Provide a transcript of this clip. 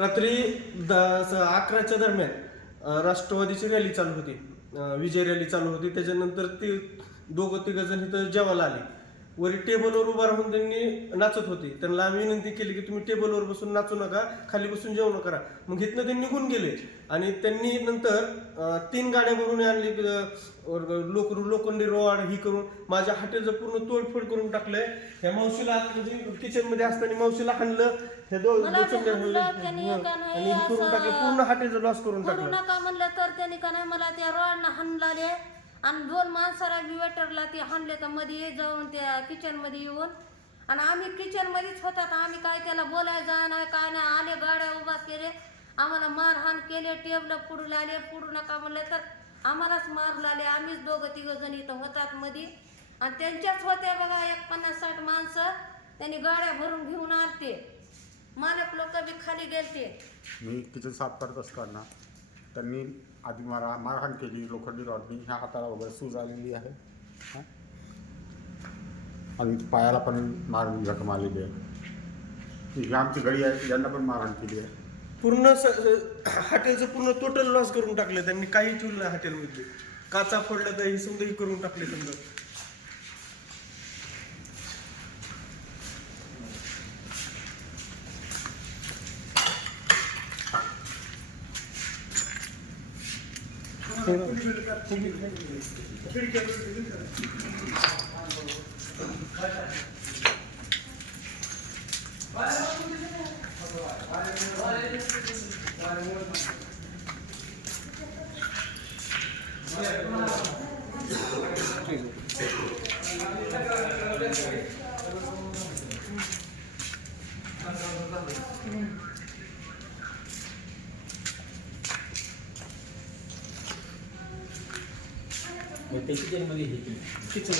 रात्री 11च्या दरम्यान राष्ट्रवादीची रॅली चालू होती, विजय रॅली चालू होती. त्याच्यानंतर ते दोघं तिघ जण इथं जेवायला आले. वरी टेबलवर उभा राहून त्यांनी नाचत होते. त्यांना आम्ही विनंती केली की तुम्ही टेबलवर बसून नाचू नका, खाली बसून जेवण करा. मग इथनं ते निघून गेले आणि त्यांनी नंतर 3 गाड्या भरून आणली, लोखंडी रॉड ही करून माझ्या हॉटेलचं पूर्ण तोडफोड करून टाकलंय. ह्या मावशीला म्हणजे किचन मध्ये असताना मावशीला हाणलं, हे दोन आणि करून टाकलं, पूर्ण हॉटेलचं लॉस करून टाकलं. नका म्हणलं तर त्यांनी का नाही मला त्या रॉडनं हाणलाले आणि 2 माणसाला वेटरला ते हाणले तर मध्ये जाऊन त्या किचन मध्ये येऊन. आणि आम्ही किचन मध्येच होतात, आम्ही काय त्याला बोलायचं नाही काय नाही. आले गाड्या उभा केले, आम्हाला मारहाण केले, टेबल पुढू लागले. पुढू नका म्हणलं तर आम्हालाच मारू लागले. आम्हीच दोघं तिघ जण इथं होतात मध्ये आणि त्यांच्याच होत्या बघा 50-60 माणसं. त्यांनी गाड्या भरून घेऊन आलते, मालक लोक बी खाली गेलते. मी किचन साफ करत असताना त्यांनी आधी मारहाण केली लोखंडी रॉडनी. ह्या हाताला वगैरे सूज आलेली आहे आणि पायाला पण मारून जखम आलेली आहे. ही आमची गडी आहे, यांना पण मारहाण केली आहे. पूर्ण हॉटेलचं पूर्ण टोटल लॉस करून टाकलं त्यांनी. काही ठेवलं नाही हॉटेलमध्ये, काचा फोडल्या तर ही समजा ही करून टाकले समजा. किचनमध्ये किचन